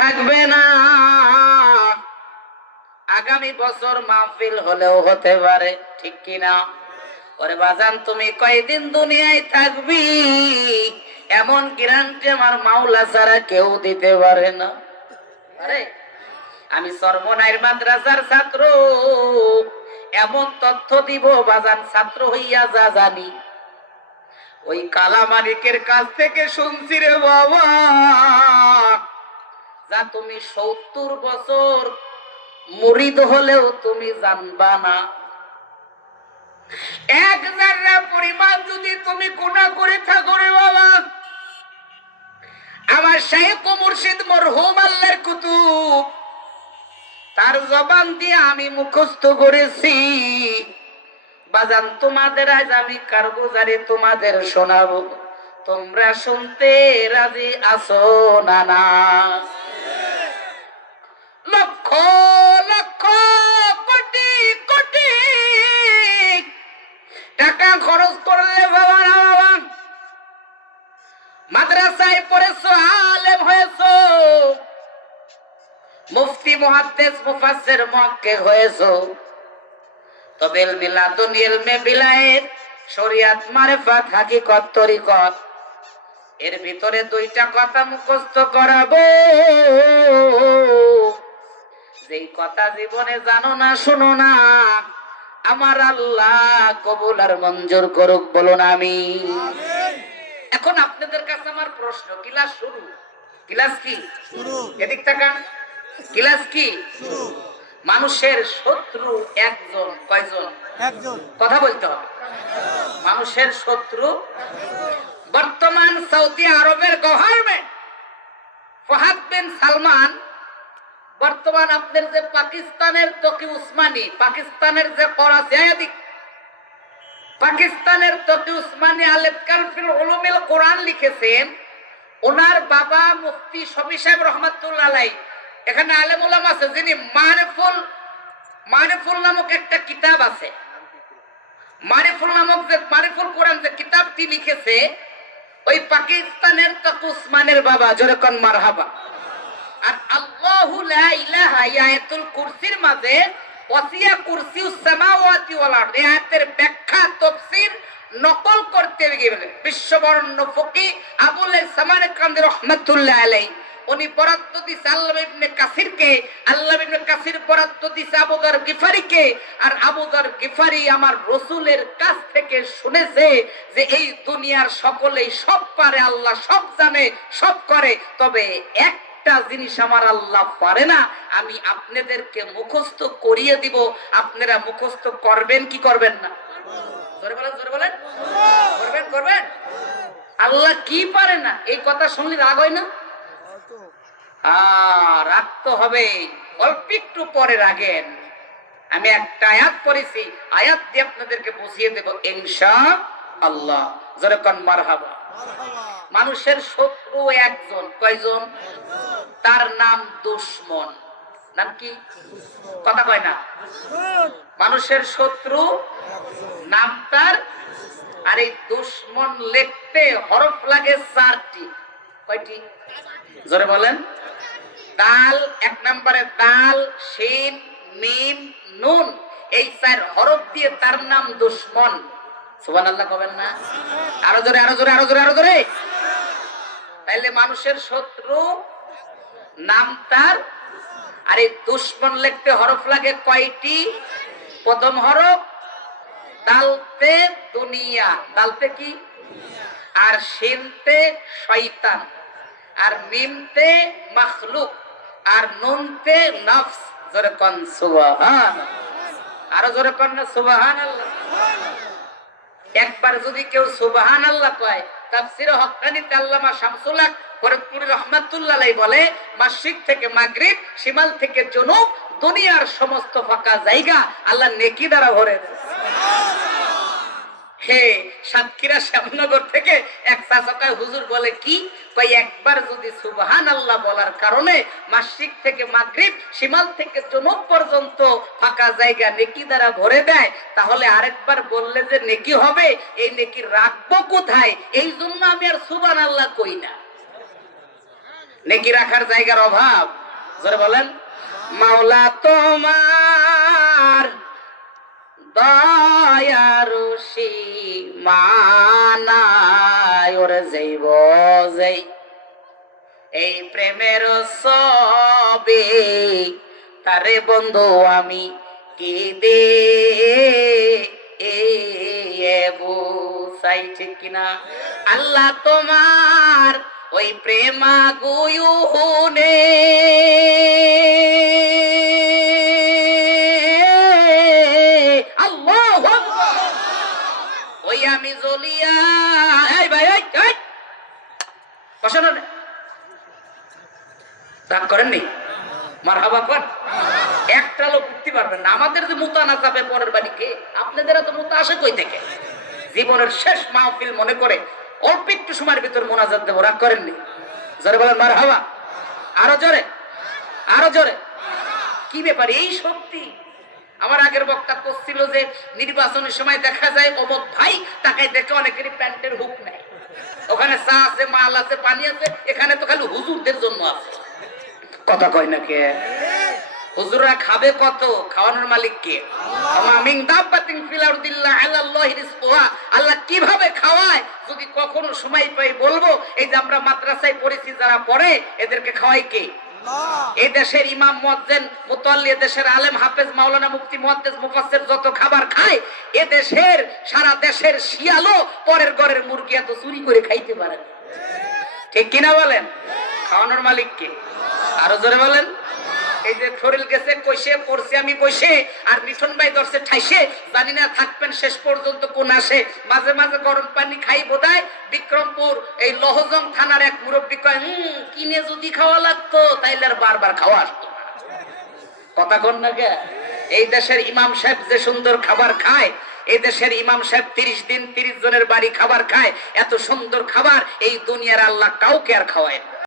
থাকবে না। আগামী বছর মাহফিল হলেও হতে পারে, ঠিক কিনা? ওরে বাজান, তুমি কয়দিন দুনিয়ায় থাকবি এমন গ্যারান্টি আমার মাওলা ছাড়া কেউ দিতে পারে না। আরে আমি সরমনাইর মাদ্রাসার ছাত্র, এমন তথ্য দিব বাজান, ছাত্র হইয়া যা জানি ওই কালা মালিকের কাছ থেকে শুনছি রে বাবা, যা তুমি 70 বছর মুরিদ হলেও তুমি জানবা না। এক জাররা পরিমাণ যদি তুমি গুনাহ করে থাকো রে বাবা, আমার শাইখ ও মুর্শিদ মরহুম আল্লাহর কুতুব তার জবান দিয়ে আমি মুখস্থ করেছি বাজান, তোমাদের আজ আমি কারগুজারি তোমাদের শোনাবো, তোমরা শুনতে রাজি আছো না? না, লক্ষ লক্ষ কোটি কোটি টাকা খরচ করলে বাবা না বাবা, মাদ্রাসায় পড়েছো, আলেম হয়েছো, মুফতি মুহাদ্দিস মুফাসসির মুহাক্কিক হয়েছো, তবে ইলমে লাদুন ইলমে বিলায়েত শরীয়ত মারিফাত হাকিকত তরিকত এর ভিতরে দুইটা কথা মুখস্থ করাবো, যেই কথা জীবনে জানো না শোনো না, আমার আল্লাহ কবুল আর মঞ্জুর করুক, বলুন আমিন। এখন আপনাদের কাছে আমার প্রশ্ন, ক্লাস শুরু? ক্লাস কি শুরু? এদিক তাকান, ক্লাস কি শুরু? মানুষের শত্রু একজন, কয়জন? একজন। কথা বলতে হবে। মানুষের শত্রু বর্তমান সৌদি আরবের গভর্নমেন্ট ফাহাদ বিন সালমান, বর্তমান আপনার যে পাকিস্তানের তকি উসমানী, পাকিস্তানের যে করাচি, পাকিস্তানের তকি উসমানী আল-ইতকান ফিল উলুমিল কোরআন লিখেছেন, ওনার বাবা মুফতি শফি সাহেব রহমাতুল্লাহ আলাইহি, এখানে আলেম উলামা আছে, যিনি মারিফুল নামক একটা কিতাব আছে, মারিফুল নামক যে মারিফুল কোরআন যে কিতাবটি লিখেছে, ওই পাকিস্তানের তকি উসমানের বাবা, জোরে কোন মারহাবা। আর আল্লাহু লা ইলাহা আয়াতুল কুরসির মাঝে ওয়াসিয়া কুরসিউস সামাওয়াতি ওয়াল আরদ, এই আয়াতের ব্যাখ্যা তাফসীর নকল করতে গিয়ে বিশ্ববরণ্য ফকিহ আবুল সামারকান্দি রাহমাতুল্লাহ আলাইহি উনি বরাদ্দ দিয়েছে আল্লামা ইবনে কাসিরকে, আল্লামা ইবনে কাসির বরাদ্দ দিয়েছে আবু যর গিফারিকে, আর আবু যর গিফারি আমার রাসূলের কাছ থেকে শুনেছে যে এই দুনিয়ার সকলেই সব পারে, আল্লাহ সব জানে, সব করে, তবে একটা জিনিস আমার আল্লাহ পারে না, আমি আপনাদেরকে মুখস্থ করিয়ে দিব, আপনারা মুখস্থ করবেন কি করবেন না? জোরে বলেন, জোরে বলেন। করবেন, করবেন। আল্লাহ কি পারে না? এই কথা শুনলে রাগ হয় না? রাখতে হবে, অল্প একটু পরে রাগেন। আমি একটা আয়াত পড়েছি, আয়াত দিয়ে আপনাদেরকে বুঝিয়ে দেব ইনশাআল্লাহ। জোরে কোন মারহাবা। মানুষের শত্রু একজন, কয়জন? তার নাম দুশমন। নাম কি? কথা কয় না। মানুষের শত্রু নাম তার, আর এই দুশমন লিখতে হরফ লাগে 4টি। কয়টি? জোরে বলেন। দাল, 1 নম্বরে দাল, শিন, মিম, নুন, এই 4 হরফ দিয়ে তার নাম দুশমন। সুবহানাল্লাহ কবেন না? আরো জোরে, আরো জোরে, আরো জোরে, আরো জোরে। তাইলে মানুষের শত্রু নাম তার, আর এই দুশমন লিখতে হরফ লাগে কয়টি? প্রথম হরফ দালতে দুনিয়া, দালতে কি? আর শিনতে শয়তান, আর মিমতে মাখলুক, আর নুনতে নফস। জোরে কোন সুবহান। আরো জোরে কোন না সুবহানাল্লাহ। একবার যদি কেউ সুবহানাল্লাহ কয়, তাফসীরে হক্কানীতে আল্লামা শামসুল হক ফরিদপুরি রাহমাতুল্লাহ আলাইহি বলে, মাশরিক থেকে মাগরিব, শিমাল থেকে জুনুব, দুনিয়ার সমস্ত ফাঁকা জায়গা আল্লাহ নেকি দ্বারা ভরে দেয়। হে সাতক্ষীরা শ্যামনগর থেকে এক চাচা হুজুর বলে কি, কই একবার যদি সুবহানাল্লাহ বলার কারণে মাশরিক থেকে মাগরিব, শিমাল থেকে জুনুব পর্যন্ত ফাঁকা জায়গা নেকি দ্বারা ভরে দেয়, তাহলে আরেকবার বললে যে নেকি হবে, এই নেকি রাখবো কোথায়? এই জন্য আমি আর সুবহানাল্লাহ কই না। নেকি রাখার জায়গার অভাব, জোরে বলেন। মাওলা তোমার দয়ারু সীমানায় ওরে যাইব যাই এই প্রেমের ছবি তারে বন্ধু আমি কি দে বুঝাই, ঠিক কিনা? আল্লাহ তোমার ওই প্রেমা গুয়ুনে আল্লাহু আকবার, ওই আমি জ্বলিয়া এই ভাই এই বসেন, রাগ করেননি, মারহাবা কর। একটা লোক উঠতে পারবেন না। আমাদের যে মুতা না যাবে পরের বাড়িকে, আপনাদের তো মুতা আসে কই থেকে? জীবনের শেষ মাহফিল মনে করে অল্প একটু সময়ের ভিতর মোনাজাত দেবো, রাগ করেননি? জোরে বলেন মারহাবা, আরো জোরে, আরো জোরে। কি ব্যাপার এই শক্তি? আমার আগের বক্তব্য ছিল যে নির্বাচনের সময় দেখা যায় অমুক ভাই তাকে দেখে অনেকেরই প্যান্টের হুক নেয়, ওখানে চা আছে, মাল আছে, পানি আছে, এখানে তো খালি হুজুরদের জন্য আছে। কথা কয় না কে? হুজুররা খাবে কত? খাওয়ানোর মালিক কে? আল্লাহ কিভাবে খাওয়ায় যদি কখনো সময় পাই বলবো। এই যে আমরা মাদ্রাসায় পড়েছি, যারা পড়ে এদেরকে খাওয়াই কে? এই দেশের ইমাম, মুয়াজ্জিন, মুতাল্লি, দেশের আলেম, হাফেজ, মাওলানা, মুফতি, মুহাদ্দিস, মুফাসসির যত খাবার খায়, এ দেশের সারা দেশের শিয়ালও পরের ঘরের মুরগি এত চুরি করে খাইতে পারে, ঠিক কিনা বলেন? খাওয়ানোর মালিক কে? আরো জোরে বলেন। এই যে শরীর গেছে কইসে পড়ছি আমি বসে, আর মিঠুন ভাই ধরছে ঠাইসে, জানি না থাকবেন শেষ পর্যন্ত কোন আসে। মাঝে মাঝে গরম পানি খাই বোধহয়। বিক্রমপুর এই লহজং থানার এক মুরব্বী কয়, কিনে যদি খাওয়া লাগতো তাইলে আর বারবার খাওয়া আসতো না। কথা কন না কে? এই দেশের ইমাম সাহেব যে সুন্দর খাবার খায়, এই দেশের ইমাম সাহেব 30 দিন 30 জনের বাড়ি খাবার খায়, এত সুন্দর খাবার এই দুনিয়ার আল্লাহ কাউকে আর খাওয়ায় না।